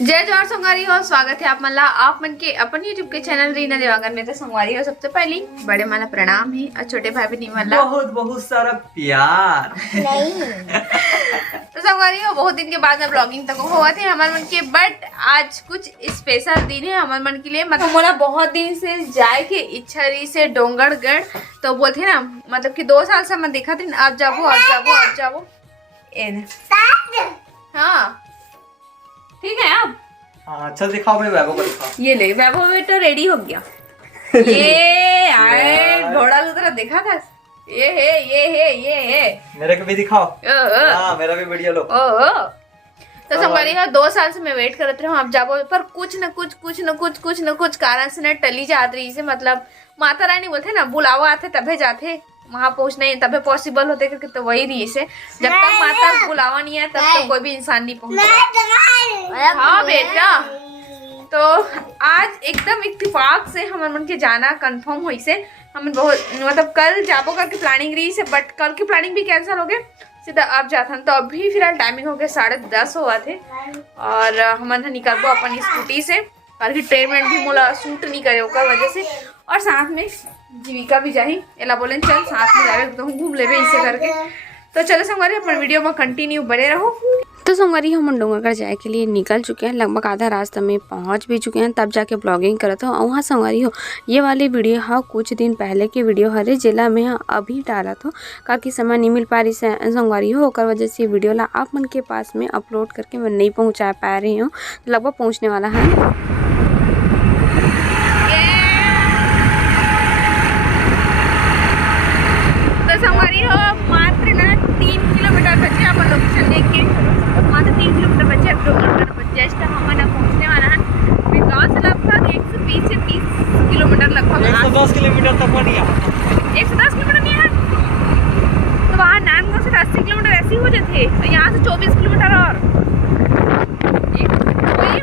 जय जोहार संगवारी हो, स्वागत है आप मन ला आप मन के अपन यूट्यूब के चैनल रीना देवांगन में। तो संगवारी हो, सबसे पहले बड़े मन प्रणाम है और छोटे भाई बहन मन ला बहुत बहुत सारा प्यार। तो संगवारी हो, बहुत दिन के बाद में ब्लॉगिंग तक हुआ थे हमारे मन के, बट आज कुछ स्पेशल दिन है हमारे मन के लिए। मतलब मोला बहुत दिन से जाए के इच्छा रही से डोंगरगढ़, तो बोलते ना मतलब कि 2 साल से मैं देखा थी अब जाबो अब जाबो अब जाबो। हाँ ठीक है अब अच्छा दिखाओ, अपने वैभव को दिखाओ। ये ले वैभव तो रेडी हो गया। ये आए घोड़ा की तरह देखा था। ये है मेरे को भी दिखाओ। हाँ मेरा भी वीडियो लो। तो संगवारी 2 साल से मैं वेट करते रहा अब जाबो, पर कुछ न कुछ कारण से न टली जात रही से। मतलब माता रानी बोलते ना बुलावा आते तबे जाते, वहां पहुंचना है तबे पॉसिबल होते क्योंकि तो वही रही से जब तक माता बुलावा नहीं है तब तक कोई भी इंसान नहीं पहुंचा। हाँ बेटा, तो आज एकदम इत्तेफाक से हमारे मन के जाना कंफर्म हुई से। हम बहुत मतलब कल जाबो करके प्लानिंग रही से, बट कल की प्लानिंग भी कैंसिल हो गए, सीधा अब जाता। तो अभी फिलहाल टाइमिंग हो गया 10:30 हुआ थे और हम निकलबो अपन स्कूटी से, क्योंकि ट्रेन में भी मोला सूट नहीं करे ओकर वजह से। और साथ में जीविका भी जाही, एला बोले चल साथ में जावे तो हम घूम लेवे इसे करके। तो चलो संगवारी अपन वीडियो में कंटिन्यू बने रहो। तो संगवारी हम डोंगरगढ़ जाए के लिए निकल चुके हैं, लगभग आधा रास्ता में पहुंच भी चुके हैं, तब जाके ब्लॉगिंग करते हो। वहाँ संगवारी हो ये वाली वीडियो हाँ कुछ दिन पहले की वीडियो हरे जिला में हाँ अभी डाला था, काफ़ी समय नहीं मिल पा रही संगवारी हो, और वजह से वीडियो ला आप मन के पास में अपलोड करके मैं नहीं पहुँचा पा रही हूँ। लगभग पहुँचने वाला है। संगवारी हो मात्र ना 3 किलोमीटर बचे अपन लोकेशन लेके, मात्र 3 किलोमीटर बचे डोंगरगढ़ बचे। हम पहुँचने वाला है गाँव से लगभग 120 से 30 किलोमीटर, लगभग 110 किलोमीटर तक नहीं है। 110 किलोमीटर नहीं है तो वहाँ नानगांव से 80 किलोमीटर ऐसे ही हो जाते, तो यहाँ से 24 किलोमीटर और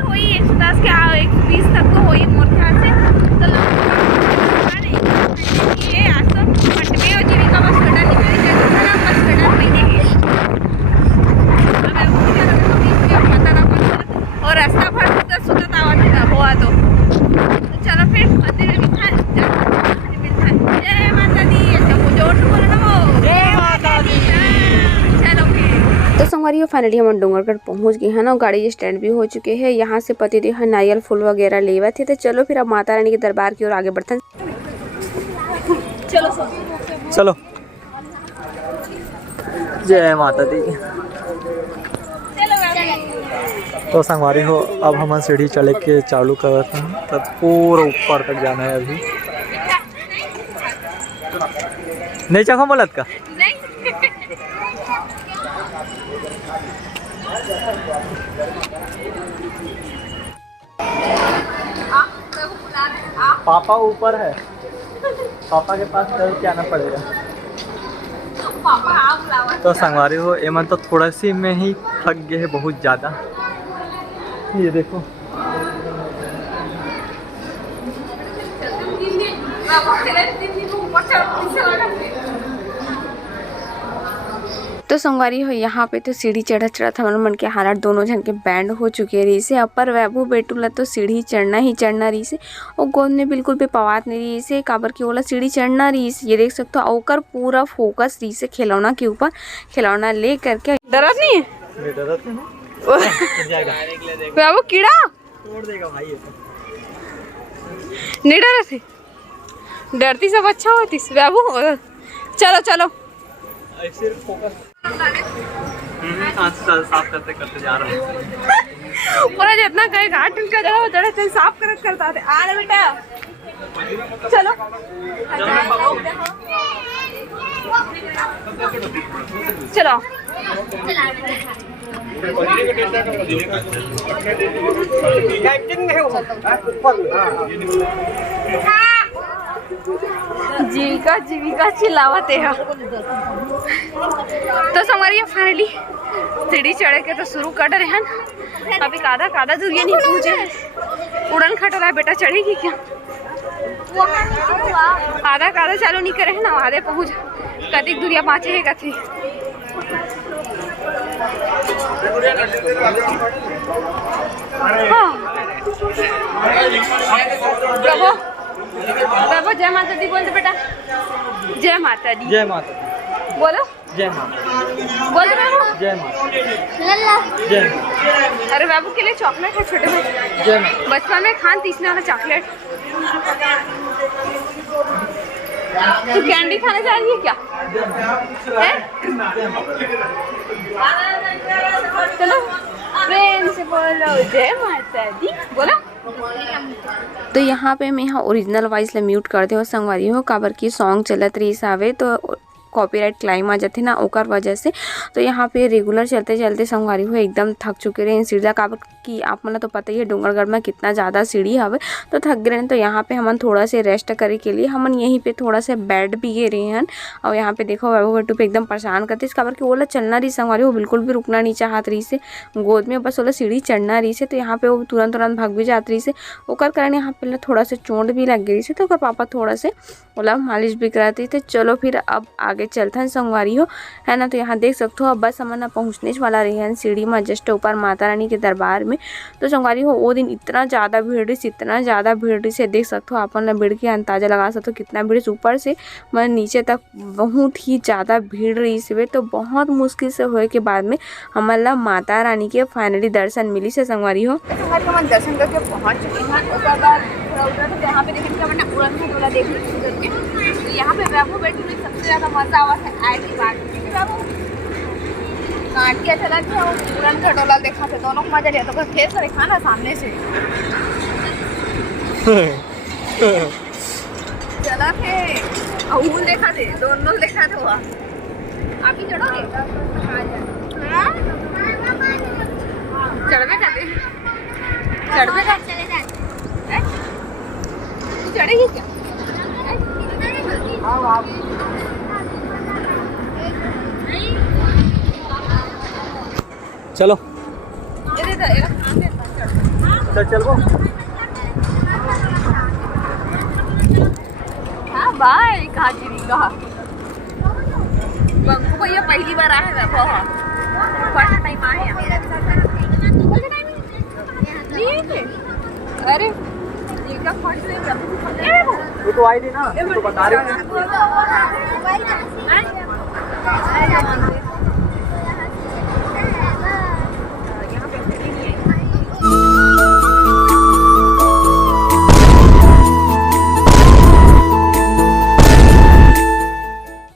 वही 110 के 120 तक तो हो ही मोर ख्याल से। तो ये आज तो मंडवे और जीविका बस स्वेटर नहीं मेरी जगह बस स्वेटर पहने गए और रास्ता भर सुतत आवाज हुआ। तो चलो फिर मंदिर में मिलता है। जय माता दी, जोर से बोलो ना, जय माता दी। चलो फिर तो संगवारी फाइनली हम डोंगरगढ़ पहुंच गए हैं ना, गाड़ी स्टैंड भी हो चुके हैं। यहाँ से पतिदेव नारियल फूल वगैरह लेवा थे। तो चलो फिर अब माता रानी के दरबार की ओर आगे बढ़ते हैं। चलो जय माता दी। तो संगवारी हो अब हम सीढ़ी चढ़ के चालू करते हैं, तब पूरा ऊपर तक जाना है। अभी नहीं चखो मलत का पापा ऊपर है, पापा के पास चल के आना पड़ेगा। तो संगवारी हो एमन तो थोड़ा सी में ही थक गए है बहुत ज़्यादा। ये देखो तो संगवारी हो यहाँ पे तो सीढ़ी चढ़ा था मन के हालात दोनों जन के बैंड हो चुके रही से। अपर वैभव बेटू ला तो सीढ़ी चढ़ना ही चढ़ना रही से, और गोद में बिल्कुल भी पवात नहीं रही से, काबर की ओला सीढ़ी चढ़ना रही से। ये देख सकते हो ओकर पूरा फोकस रही से खिलौना के ऊपर, खिलौना ले करके। डरत नहीं है वैभव, कीड़ा तोड़ देगा भाई। नहीं डरत है, डरती सब अच्छा होती वैभव। चलो चलो सिर्फ फोकस साफ करते करते जा रहा है। पूरा जितना कहीं घाट का जगह वो जगह साफ करता थे। आ रहे बेटा चलो चलो जीविका चिल्लावत है। तो संगवारी फाइनली सीढ़ी चढ़े के तो शुरू कर रहे हैं। अभी कादा दूरिया नहीं पहुंचे, उड़न खटोला है बेटा, चढ़ेगी क्या? आधा चालू नहीं करे है ना, आधे पहुंच कतिक दूरिया बाँचे है कथी। प्रभु प्रभु जय माता दी बोल दे बेटा। जय माता दी। जय माता बोलो। जय माता बोलो बाबू। जय माता लल्ला। जय। अरे बाबू के लिए चॉकलेट है छोटे बच्चे। जय माता। बचपन में खान तीसने वाला चॉकलेट। तू कैंडी खाने जा रही है क्या? चलो प्रेम से बोलो जय माता दी। बोलो। तो यहाँ पे मैं ओरिजिनल वॉइस ला म्यूट कर दे और संगवारी हो काबर की सॉन्ग चलत रही सावे तो कॉपीराइट क्लाइम आ जाते ना ओकर वजह से। तो यहाँ पे रेगुलर चलते चलते संगवारी हो एकदम थक चुके रहे सीढ़ा काबर की आप मन तो पता ही है डूंगरगढ़ में कितना ज़्यादा सीढ़ी हवे तो थक गए। तो यहाँ पे हमन थोड़ा से रेस्ट करे के लिए हमन यहीं पे थोड़ा से बैठ भी गए रहे हैं। और यहाँ पे देखो बाबू बट्टू पे एकदम परेशान करते काबर की ओला चलना रही संगवारी हो बिल्कुल भी रुकना नहीं चाहत रही से गोद में बस ओला सीढ़ी चढ़ना रही से। तो यहाँ पे वो तुरंत भाग भी जात रही से ओकर कारण यहाँ पे थोड़ा से चोट भी लग गई से। तो ओकर पापा थोड़ा से ओला मालिश भी कराती थे। चलो फिर अब आगे चलते हैं संगवारी हो है ना। तो यहाँ देख सकते हो अब बस हमन पहुँचने वाला रही है सीढ़ी में जस्ट ऊपर माता रानी के दरबार में। तो संगवारी हो वो दिन इतना ज़्यादा भीड़ रही इतना ज़्यादा भीड़ रही से देख सकते हो अपन भीड़ के अंदाजा लगा सकते हो कितना भीड़ ऊपर से मैं नीचे तक बहुत ही ज़्यादा भीड़ रही से। तो बहुत मुश्किल से होए के बाद में हमन ला माता रानी के फाइनली दर्शन मिली से संगवारी हो। हम दर्शन करके पहुँच चुके हैं। उसके बाद यहाँ पे देखेंगे हमने उड़न खटोला देख करके। तो यहाँ पे बाबू बैठी हुई सबसे ज़्यादा मजा आवा है आज की बात बाबू नाटिया चला था उड़न खटोला देखा थे दोनों को मजा लिया। तो फेस से देखा ना सामने से चला थे अहूल देखा थे दोनों देखा था वहाँ। आप ही चढ़ोगे चढ़वे जाते चढ़वे चढ़ेगी क्या? चलो चल वो हाँ बाय कहा चीनी कहा बंकू भैया पहली बार आए हैं फर्स्ट टाइम आए हैं। अरे ये क्या फर्स्ट टाइम वो तो आई थी ना तो बता रही